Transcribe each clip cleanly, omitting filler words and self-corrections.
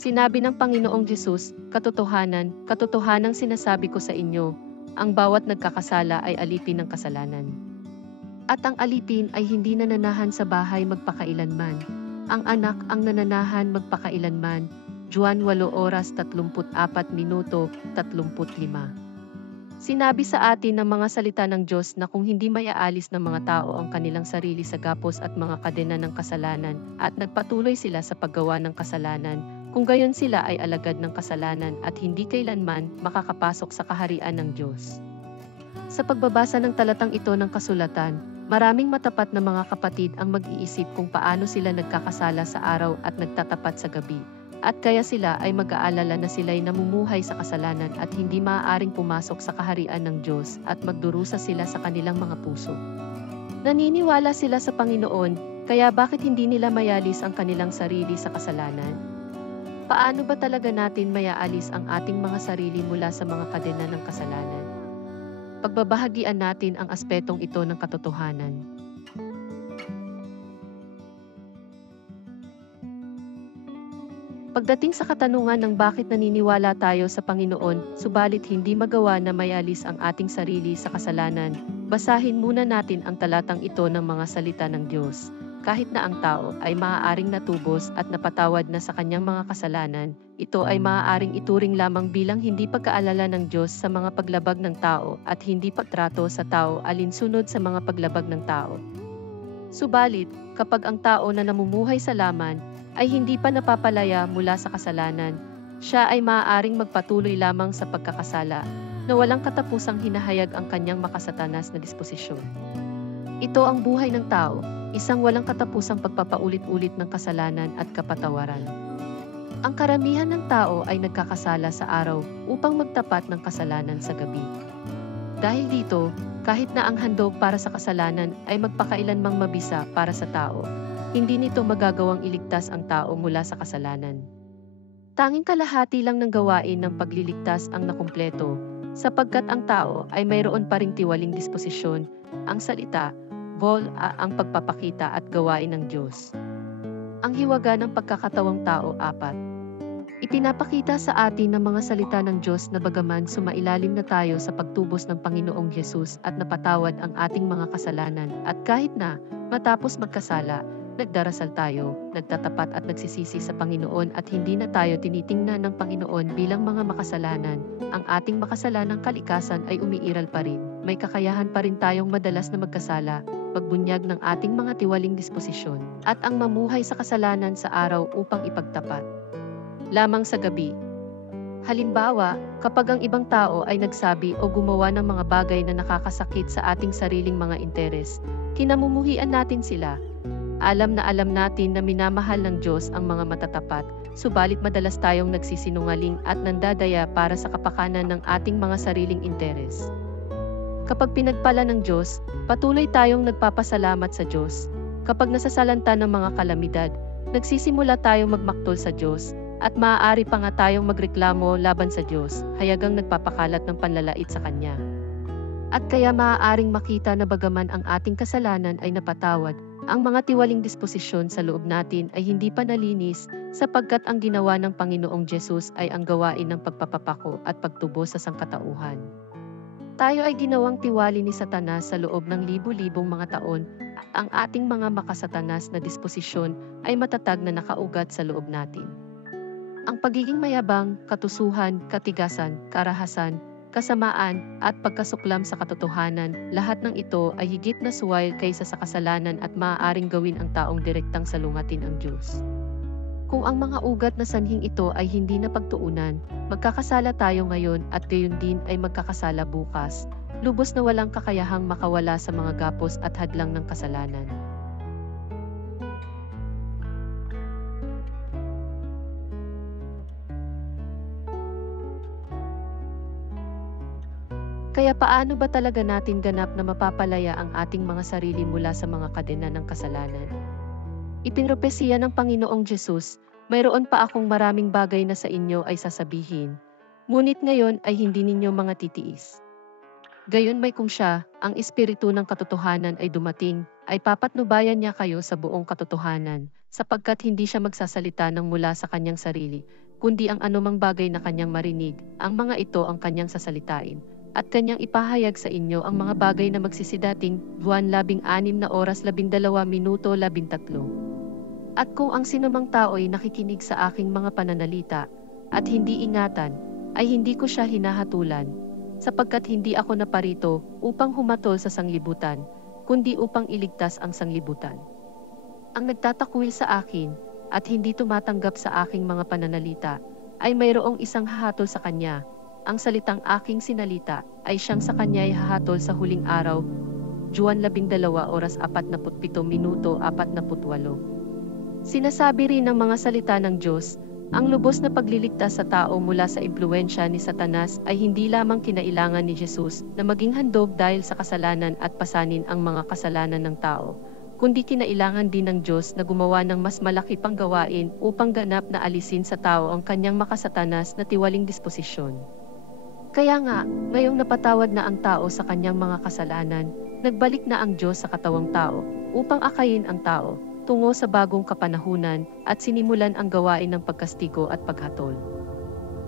Sinabi ng Panginoong Hesus, katotohanan, katotohanang sinasabi ko sa inyo, ang bawat nagkakasala ay alipin ng kasalanan. At ang alipin ay hindi nananahan sa bahay magpakailanman. Ang anak ang nananahan magpakailanman. Juan 8:34-35. Sinabi sa atin ng mga salita ng Diyos na kung hindi maiaalis ng mga tao ang kanilang sarili sa gapos at mga kadena ng kasalanan at nagpatuloy sila sa paggawa ng kasalanan, kung gayon sila ay alagad ng kasalanan at hindi kailanman makakapasok sa kaharian ng Diyos. Sa pagbabasa ng talatang ito ng kasulatan, maraming matapat na mga kapatid ang mag-iisip kung paano sila nagkakasala sa araw at nagtatapat sa gabi. At kaya sila ay mag-aalala na sila'y namumuhay sa kasalanan at hindi maaaring pumasok sa kaharian ng Diyos at magdurusa sila sa kanilang mga puso. Naniniwala sila sa Panginoon, kaya bakit hindi nila mayalis ang kanilang sarili sa kasalanan? Paano ba talaga natin mayaalis ang ating mga sarili mula sa mga kadena ng kasalanan? Pagbabahagian natin ang aspetong ito ng katotohanan. Pagdating sa katanungan ng bakit naniniwala tayo sa Panginoon, subalit hindi magawa na mayalis ang ating sarili sa kasalanan, basahin muna natin ang talatang ito ng mga salita ng Diyos. Kahit na ang tao ay maaaring natubos at napatawad na sa kanyang mga kasalanan, ito ay maaaring ituring lamang bilang hindi pagkaalala ng Diyos sa mga paglabag ng tao at hindi pagtrato sa tao alinsunod sa mga paglabag ng tao. Subalit, kapag ang tao na namumuhay sa laman ay hindi pa napapalaya mula sa kasalanan, siya ay maaaring magpatuloy lamang sa pagkakasala na walang katapusang hinahayag ang kanyang makasatanas na disposisyon. Ito ang buhay ng tao, isang walang katapusang pagpapaulit-ulit ng kasalanan at kapatawaran. Ang karamihan ng tao ay nagkakasala sa araw upang magtapat ng kasalanan sa gabi. Dahil dito, kahit na ang handog para sa kasalanan ay magpakailanmang mabisa para sa tao, hindi nito magagawang iligtas ang tao mula sa kasalanan. Tanging kalahati lang ng gawain ng pagliligtas ang nakumpleto, sapagkat ang tao ay mayroon pa ring tiwaling disposisyon, ang salita, ang pagpapakita at gawain ng Diyos. Ang hiwaga ng pagkakatawang tao 4. Ipinapakita sa atin ng mga salita ng Diyos na bagaman sumailalim na tayo sa pagtubos ng Panginoong Hesus at napatawad ang ating mga kasalanan at kahit na matapos magkasala, nagdarasal tayo, nagtatapat at nagsisisi sa Panginoon at hindi na tayo tinitingnan ng Panginoon bilang mga makasalanan, ang ating makasalanang kalikasan ay umiiral pa rin. May kakayahan pa rin tayong madalas na magkasala, magbunyag ng ating mga tiwaling disposisyon, at ang mamuhay sa kasalanan sa araw upang ipagtapat lamang sa gabi. Halimbawa, kapag ang ibang tao ay nagsabi o gumawa ng mga bagay na nakakasakit sa ating sariling mga interes, kinamumuhian natin sila. Alam natin na minamahal ng Diyos ang mga matatapat, subalit madalas tayong nagsisinungaling at nandadaya para sa kapakanan ng ating mga sariling interes. Kapag pinagpala ng Diyos, patuloy tayong nagpapasalamat sa Diyos. Kapag nasasalanta ng mga kalamidad, nagsisimula tayong magmaktol sa Diyos, at maaari pa nga tayong magreklamo laban sa Diyos, hayagang nagpapakalat ng panlalait sa Kanya. At kaya maaaring makita na bagaman ang ating kasalanan ay napatawad, ang mga tiwaling disposisyon sa loob natin ay hindi pa nalinis, sapagkat ang ginawa ng Panginoong Hesus ay ang gawain ng pagpapapako at pagtubos sa sangkatauhan. Tayo ay ginawang tiwali ni Satanas sa loob ng libu-libong mga taon, at ang ating mga makasatanas na disposisyon ay matatag na nakaugat sa loob natin. Ang pagiging mayabang, katusuhan, katigasan, karahasan, kasamaan, at pagkasuklam sa katotohanan, lahat ng ito ay higit na suway kaysa sa kasalanan at maaaring gawin ang taong direktang salungatin ang Diyos. Kung ang mga ugat na sanhing ito ay hindi napagtuunan, magkakasala tayo ngayon at gayon din ay magkakasala bukas, lubos na walang kakayahang makawala sa mga gapos at hadlang ng kasalanan. Kaya paano ba talaga natin ganap na mapapalaya ang ating mga sarili mula sa mga kadena ng kasalanan? Ipinropesiya ng Panginoong Hesus, mayroon pa akong maraming bagay na sa inyo ay sasabihin, ngunit ngayon ay hindi ninyo mga titiis. Gayon may kung siya, ang Espiritu ng katotohanan ay dumating, ay papatnubayan niya kayo sa buong katotohanan, sapagkat hindi siya magsasalita ng mula sa kanyang sarili, kundi ang anumang bagay na kanyang marinig, ang mga ito ang kanyang sasalitain, at kanyang ipahayag sa inyo ang mga bagay na magsisidating, Juan 16:12-13. At kung ang sinumang tao'y nakikinig sa aking mga pananalita, at hindi ingatan, ay hindi ko siya hinahatulan, sapagkat hindi ako naparito upang humatol sa sanglibutan, kundi upang iligtas ang sanglibutan. Ang nagtatakwil sa akin, at hindi tumatanggap sa aking mga pananalita, ay mayroong isang hahatol sa kanya. Ang salitang aking sinalita, ay siyang sa kanya ay hahatol sa huling araw. Juan 12:47. Sinasabi rin ng mga salita ng Diyos, ang lubos na pagliligtas sa tao mula sa impluwensya ni Satanas ay hindi lamang kinailangan ni Jesus na maging handog dahil sa kasalanan at pasanin ang mga kasalanan ng tao, kundi kinailangan din ng Diyos na gumawa ng mas malaki pang gawain upang ganap na alisin sa tao ang kanyang makasatanas na tiwaling disposisyon. Kaya nga, ngayong napatawad na ang tao sa kanyang mga kasalanan, nagbalik na ang Diyos sa katawang tao upang akayin ang tao tungo sa bagong kapanahunan at sinimulan ang gawain ng pagkastigo at paghatol.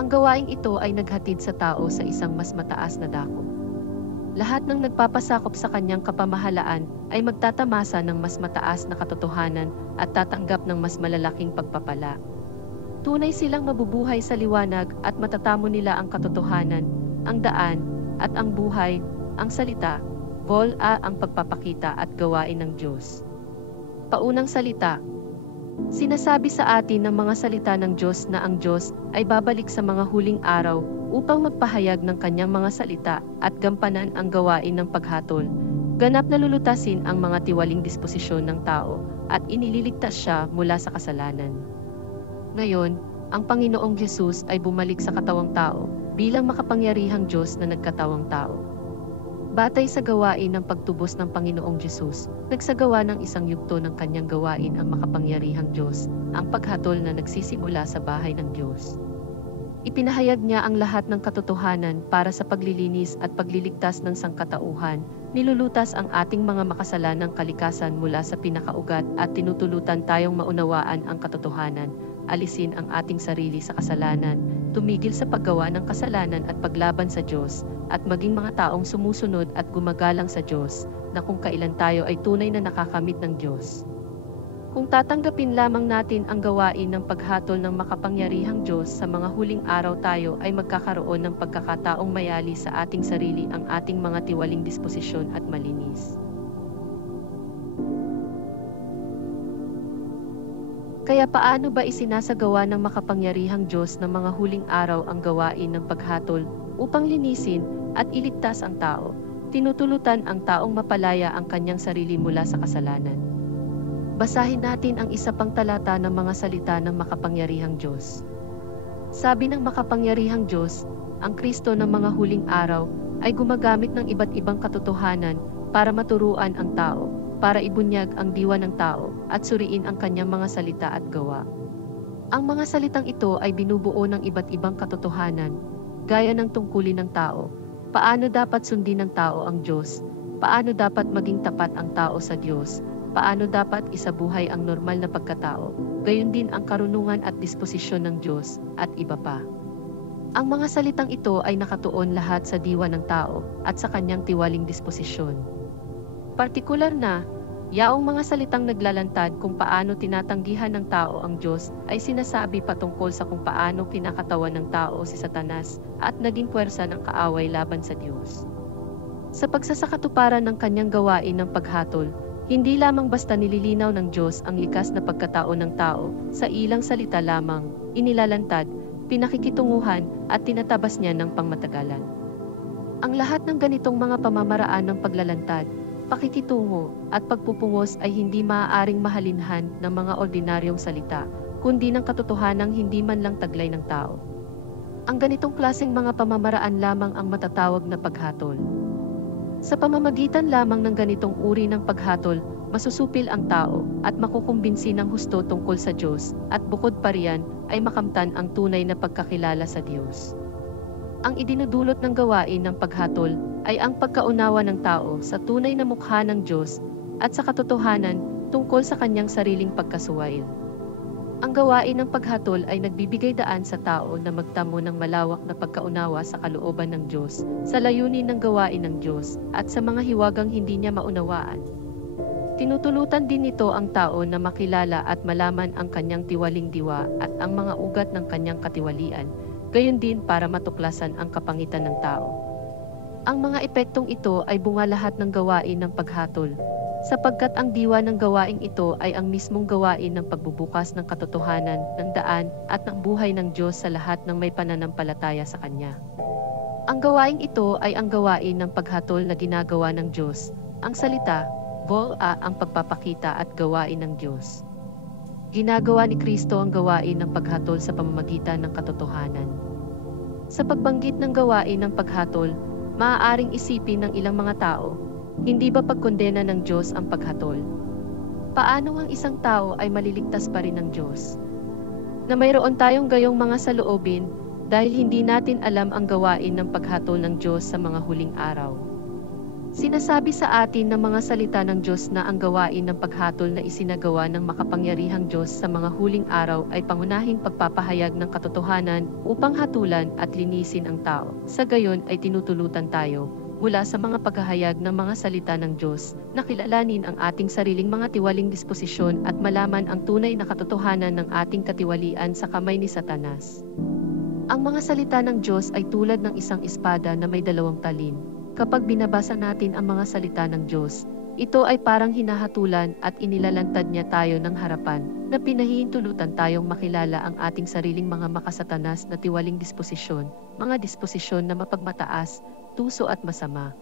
Ang gawaing ito ay naghatid sa tao sa isang mas mataas na dako. Lahat ng nagpapasakop sa kanyang kapamahalaan ay magtatamasa ng mas mataas na katotohanan at tatanggap ng mas malalaking pagpapala. Tunay silang mabubuhay sa liwanag at matatamo nila ang katotohanan, ang daan, at ang buhay, ang salita, ang pagpapakita at gawain ng Diyos. Paunang salita. Sinasabi sa atin ng mga salita ng Diyos na ang Diyos ay babalik sa mga huling araw upang magpahayag ng kanyang mga salita at gampanan ang gawain ng paghatol. Ganap na lulutasin ang mga tiwaling disposisyon ng tao at inililigtas siya mula sa kasalanan. Ngayon, ang Panginoong Jesus ay bumalik sa katawang tao bilang makapangyarihang Diyos na nagkatawang tao. Batay sa gawain ng pagtubos ng Panginoong Jesus, nagsagawa ng isang yugto ng kanyang gawain ang makapangyarihang Diyos, ang paghatol na nagsisimula sa bahay ng Diyos. Ipinahayag niya ang lahat ng katotohanan para sa paglilinis at pagliligtas ng sangkatauhan, nilulutas ang ating mga makasalanang kalikasan mula sa pinakaugat at tinutulutan tayong maunawaan ang katotohanan, alisin ang ating sarili sa kasalanan, tumigil sa paggawa ng kasalanan at paglaban sa Diyos, at maging mga taong sumusunod at gumagalang sa Diyos, na kung kailan tayo ay tunay na nakakamit ng Diyos. Kung tatanggapin lamang natin ang gawain ng paghatol ng makapangyarihang Diyos sa mga huling araw, tayo ay magkakaroon ng pagkakataong mayali sa ating sarili ang ating mga tiwaling disposisyon at malinis. Kaya paano ba isinasagawa ng makapangyarihang Diyos ng mga huling araw ang gawain ng paghatol upang linisin at iligtas ang tao? Tinutulutan ang taong mapalaya ang kanyang sarili mula sa kasalanan. Basahin natin ang isa pang talata ng mga salita ng makapangyarihang Diyos. Sabi ng makapangyarihang Diyos, ang Kristo ng mga huling araw ay gumagamit ng iba't ibang katotohanan para maturuan ang tao, para ibunyag ang diwa ng tao at suriin ang kanyang mga salita at gawa. Ang mga salitang ito ay binubuo ng iba't ibang katotohanan, gaya ng tungkulin ng tao, paano dapat sundin ng tao ang Diyos, paano dapat maging tapat ang tao sa Diyos, paano dapat isabuhay ang normal na pagkatao, gayon din ang karunungan at disposisyon ng Diyos, at iba pa. Ang mga salitang ito ay nakatuon lahat sa diwa ng tao at sa kanyang tiwaling disposisyon. Partikular na, yaong mga salitang naglalantad kung paano tinatanggihan ng tao ang Diyos ay sinasabi patungkol sa kung paano kinakatawan ng tao si Satanas at naging puwersa ng kaaway laban sa Diyos. Sa pagsasakatuparan ng kanyang gawain ng paghatol, hindi lamang basta nililinaw ng Diyos ang likas na pagkatao ng tao sa ilang salita lamang, inilalantad, pinakikitunguhan at tinatabas niya ng pangmatagalan. Ang lahat ng ganitong mga pamamaraan ng paglalantad, pakikitungo at pagpupungos ay hindi maaaring mahalinhan ng mga ordinaryong salita, kundi ng katotohanang hindi man lang taglay ng tao. Ang ganitong klaseng mga pamamaraan lamang ang matatawag na paghatol. Sa pamamagitan lamang ng ganitong uri ng paghatol, masusupil ang tao at makukumbinsi ng husto tungkol sa Diyos, at bukod pa riyan ay makamtan ang tunay na pagkakilala sa Diyos. Ang idinudulot ng gawain ng paghatol ay ang pagkaunawa ng tao sa tunay na mukha ng Diyos at sa katotohanan tungkol sa kanyang sariling pagkasuwail. Ang gawain ng paghatol ay nagbibigay daan sa tao na magtamo ng malawak na pagkaunawa sa kalooban ng Diyos, sa layunin ng gawain ng Diyos, at sa mga hiwagang hindi niya maunawaan. Tinutulutan din nito ang tao na makilala at malaman ang kanyang tiwaling diwa at ang mga ugat ng kanyang katiwalian, gayon din para matuklasan ang kapangitan ng tao. Ang mga epektong ito ay bunga lahat ng gawain ng paghatol, sapagkat ang diwa ng gawaing ito ay ang mismong gawain ng pagbubukas ng katotohanan, ng daan, at ng buhay ng Diyos sa lahat ng may pananampalataya sa Kanya. Ang gawaing ito ay ang gawain ng paghatol na ginagawa ng Diyos, ang salita, ang pagpapakita at gawain ng Diyos. Ginagawa ni Kristo ang gawain ng paghatol sa pamamagitan ng katotohanan. Sa pagbanggit ng gawain ng paghatol, maaaring isipin ng ilang mga tao, hindi ba pagkondena ng Diyos ang paghatol? Paano ang isang tao ay maliligtas pa rin ng Diyos? Na mayroon tayong gayong mga saloobin dahil hindi natin alam ang gawain ng paghatol ng Diyos sa mga huling araw. Sinasabi sa atin ng mga salita ng Diyos na ang gawain ng paghatol na isinagawa ng makapangyarihang Diyos sa mga huling araw ay pangunahing pagpapahayag ng katotohanan upang hatulan at linisin ang tao. Sa gayon ay tinutulutan tayo, mula sa mga paghahayag ng mga salita ng Diyos, na kilalanin ang ating sariling mga tiwaling disposisyon at malaman ang tunay na katotohanan ng ating katiwalian sa kamay ni Satanas. Ang mga salita ng Diyos ay tulad ng isang espada na may dalawang talin. Kapag binabasa natin ang mga salita ng Diyos, ito ay parang hinahatulan at inilalantad niya tayo ng harapan, na pinahihintulutan tayong makilala ang ating sariling mga makasatanas na tiwaling disposisyon, mga disposisyon na mapagmataas, tuso at masama.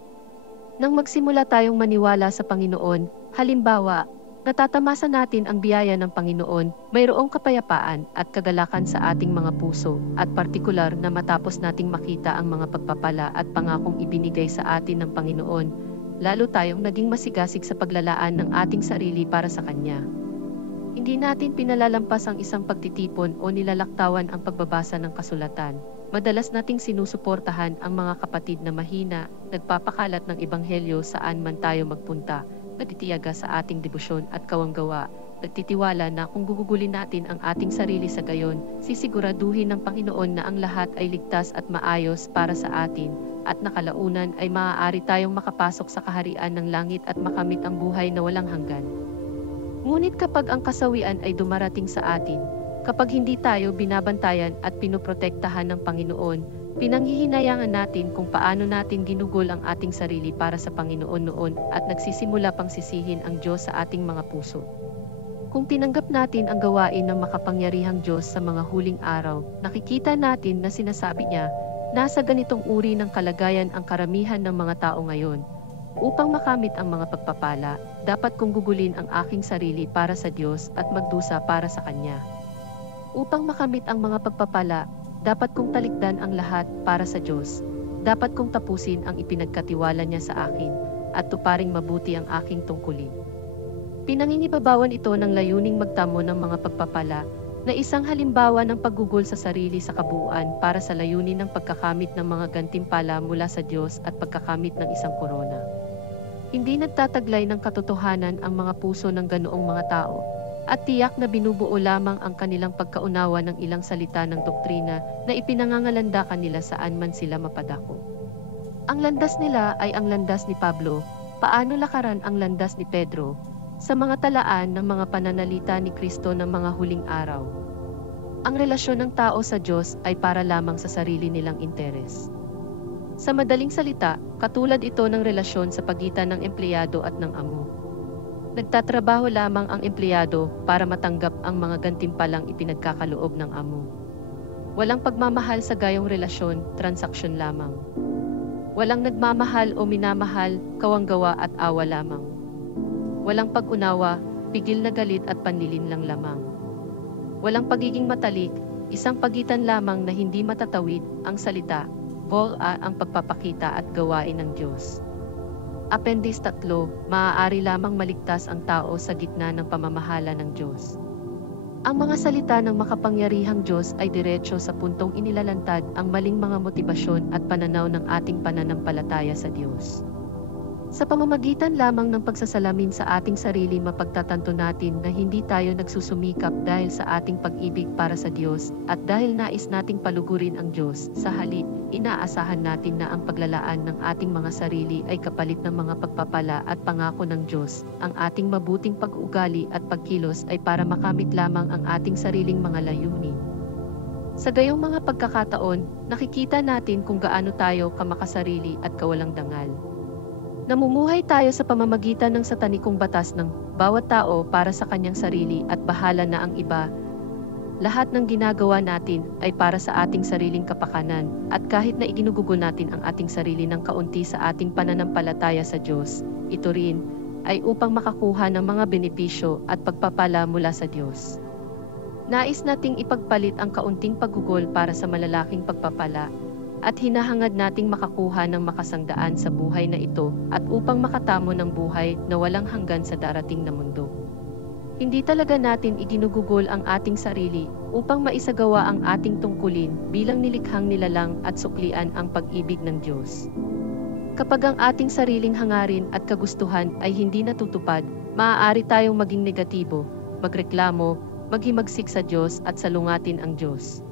Nang magsimula tayong maniwala sa Panginoon, halimbawa, natatamasa natin ang biyaya ng Panginoon, mayroong kapayapaan at kagalakan sa ating mga puso, at partikular na matapos nating makita ang mga pagpapala at pangakong ibinigay sa atin ng Panginoon, lalo tayong naging masigasig sa paglalaan ng ating sarili para sa Kanya. Hindi natin pinalalampas ang isang pagtitipon o nilalaktawan ang pagbabasa ng kasulatan. Madalas nating sinusuportahan ang mga kapatid na mahina, nagpapakalat ng ebanghelyo saan man tayo magpunta, nagtitiyaga sa ating debosyon at kawanggawa, nagtitiwala na kung gugugulin natin ang ating sarili sa gayon, sisiguraduhin ng Panginoon na ang lahat ay ligtas at maayos para sa atin, at nakalaunan ay maaari tayong makapasok sa kaharian ng langit at makamit ang buhay na walang hanggan. Ngunit kapag ang kasawian ay dumarating sa atin, kapag hindi tayo binabantayan at pinoprotektahan ng Panginoon, pinanghihinayangan natin kung paano natin ginugol ang ating sarili para sa Panginoon noon at nagsisimula pang sisihin ang Diyos sa ating mga puso. Kung tinanggap natin ang gawain ng makapangyarihang Diyos sa mga huling araw, nakikita natin na sinasabi niya, nasa ganitong uri ng kalagayan ang karamihan ng mga tao ngayon. Upang makamit ang mga pagpapala, dapat kong gugulin ang aking sarili para sa Diyos at magdusa para sa Kanya. Upang makamit ang mga pagpapala, dapat kong talikdan ang lahat para sa Diyos. Dapat kong tapusin ang ipinagkatiwala niya sa akin, at tuparing mabuti ang aking tungkulin. Pinangingibabawan ito ng layuning magtamo ng mga pagpapala, na isang halimbawa ng paggugol sa sarili sa kabuuan para sa layunin ng pagkakamit ng mga gantimpala mula sa Diyos at pagkakamit ng isang korona. Hindi nagtataglay ng katotohanan ang mga puso ng ganoong mga tao, at tiyak na binubuo lamang ang kanilang pagkaunawa ng ilang salita ng doktrina na ipinangangalanda kanila saan man sila mapadako. Ang landas nila ay ang landas ni Pablo, paano lakaran ang landas ni Pedro, sa mga talaan ng mga pananalita ni Kristo ng mga huling araw. Ang relasyon ng tao sa Diyos ay para lamang sa sarili nilang interes. Sa madaling salita, katulad ito ng relasyon sa pagitan ng empleyado at ng amo. Nagtatrabaho lamang ang empleyado para matanggap ang mga gantimpalang ipinagkakaloob ng amo. Walang pagmamahal sa gayong relasyon, transaksyon lamang. Walang nagmamahal o minamahal, kawanggawa at awa lamang. Walang pag-unawa, pigil na galit at panlilin lang lamang. Walang pagiging matalik, isang pagitan lamang na hindi matatawid, ang salita, ang pagpapakita at gawain ng Diyos. Appendix 3, maaari lamang maligtas ang tao sa gitna ng pamamahala ng Diyos. Ang mga salita ng makapangyarihang Diyos ay diretso sa puntong inilalantad ang maling mga motibasyon at pananaw ng ating pananampalataya sa Diyos. Sa pamamagitan lamang ng pagsasalamin sa ating sarili mapagtatanto natin na hindi tayo nagsusumikap dahil sa ating pag-ibig para sa Diyos at dahil nais nating palugurin ang Diyos. Sa halip, inaasahan natin na ang paglalaan ng ating mga sarili ay kapalit ng mga pagpapala at pangako ng Diyos. Ang ating mabuting pag-uugali at pagkilos ay para makamit lamang ang ating sariling mga layunin. Sa gayong mga pagkakataon, nakikita natin kung gaano tayo kamakasarili at kawalang dangal. Namumuhay tayo sa pamamagitan ng satanikong batas ng bawat tao para sa kanyang sarili at bahala na ang iba. Lahat ng ginagawa natin ay para sa ating sariling kapakanan at kahit na iginugugol natin ang ating sarili ng kaunti sa ating pananampalataya sa Diyos, ito rin ay upang makakuha ng mga benepisyo at pagpapala mula sa Diyos. Nais nating ipagpalit ang kaunting paggugol para sa malalaking pagpapala at hinahangad nating makakuha ng makasangdaan sa buhay na ito at upang makatamo ng buhay na walang hanggan sa darating na mundo. Hindi talaga natin iginugugol ang ating sarili upang maisagawa ang ating tungkulin bilang nilikhang nilalang at suklian ang pag-ibig ng Diyos. Kapag ang ating sariling hangarin at kagustuhan ay hindi natutupad, maaari tayong maging negatibo, magreklamo, maghimagsik sa Diyos at salungatin ang Diyos.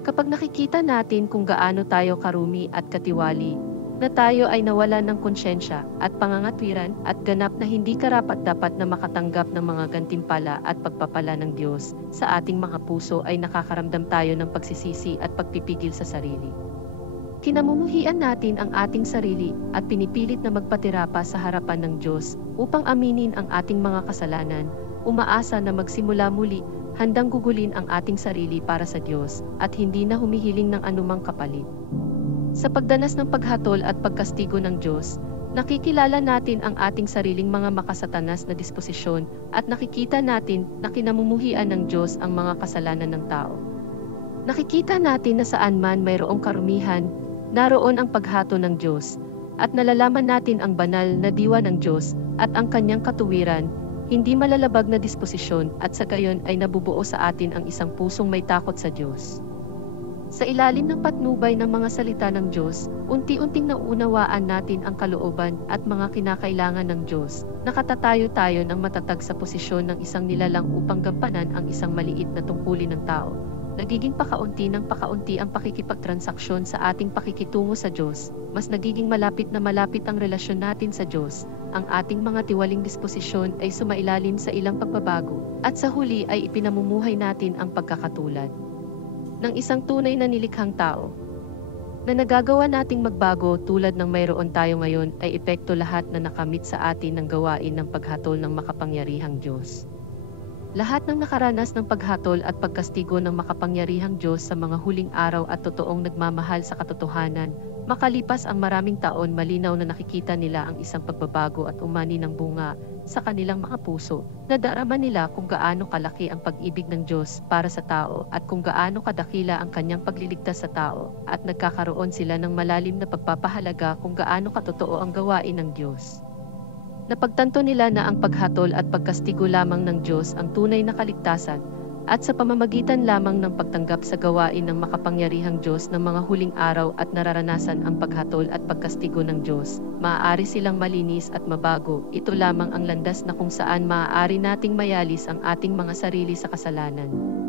Kapag nakikita natin kung gaano tayo karumi at katiwali, na tayo ay nawalan ng konsyensya at pangangatwiran at ganap na hindi karapat-dapat na makatanggap ng mga gantimpala at pagpapala ng Diyos, sa ating mga puso ay nakakaramdam tayo ng pagsisisi at pagpipigil sa sarili. Kinamumuhian natin ang ating sarili at pinipilit na magpatira pa sa harapan ng Diyos upang aminin ang ating mga kasalanan, umaasa na magsimula muli, handang gugulin ang ating sarili para sa Diyos at hindi na humihiling ng anumang kapalit. Sa pagdanas ng paghatol at pagkastigo ng Diyos, nakikilala natin ang ating sariling mga makasatanas na disposisyon at nakikita natin na kinamumuhian ng Diyos ang mga kasalanan ng tao. Nakikita natin na saan man mayroong karumihan, naroon ang paghato ng Diyos, at nalalaman natin ang banal na diwa ng Diyos at ang kanyang katuwiran, hindi malalabag na disposisyon at sa gayon ay nabubuo sa atin ang isang pusong may takot sa Diyos. Sa ilalim ng patnubay ng mga salita ng Diyos, unti-unting nauunawaan natin ang kalooban at mga kinakailangan ng Diyos. Nakatatayo tayo ng matatag sa posisyon ng isang nilalang upang gampanan ang isang maliit na tungkulin ng tao. Nagiging pakaunti ng pakaunti ang pakikipagtransaksyon sa ating pakikitungo sa Diyos, mas nagiging malapit na malapit ang relasyon natin sa Diyos, ang ating mga tiwaling disposisyon ay sumailalim sa ilang pagbabago, at sa huli ay ipinamumuhay natin ang pagkakatulad ng isang tunay na nilikhang tao. Na nagagawa nating magbago tulad ng mayroon tayo ngayon ay epekto lahat na nakamit sa atin ng gawain ng paghatol ng makapangyarihang Diyos. Lahat ng nakaranas ng paghatol at pagkastigo ng makapangyarihang Diyos sa mga huling araw at totoong nagmamahal sa katotohanan, makalipas ang maraming taon malinaw na nakikita nila ang isang pagbabago at umani ng bunga sa kanilang mga puso, nadarama nila kung gaano kalaki ang pag-ibig ng Diyos para sa tao at kung gaano kadakila ang kanyang pagliligtas sa tao, at nagkakaroon sila ng malalim na pagpapahalaga kung gaano katotoo ang gawain ng Diyos. Napagtanto nila na ang paghatol at pagkastigo lamang ng Diyos ang tunay na kaligtasan, at sa pamamagitan lamang ng pagtanggap sa gawain ng makapangyarihang Diyos ng mga huling araw at nararanasan ang paghatol at pagkastigo ng Diyos, maaari silang malinis at mabago. Ito lamang ang landas na kung saan maaari nating mayalis ang ating mga sarili sa kasalanan.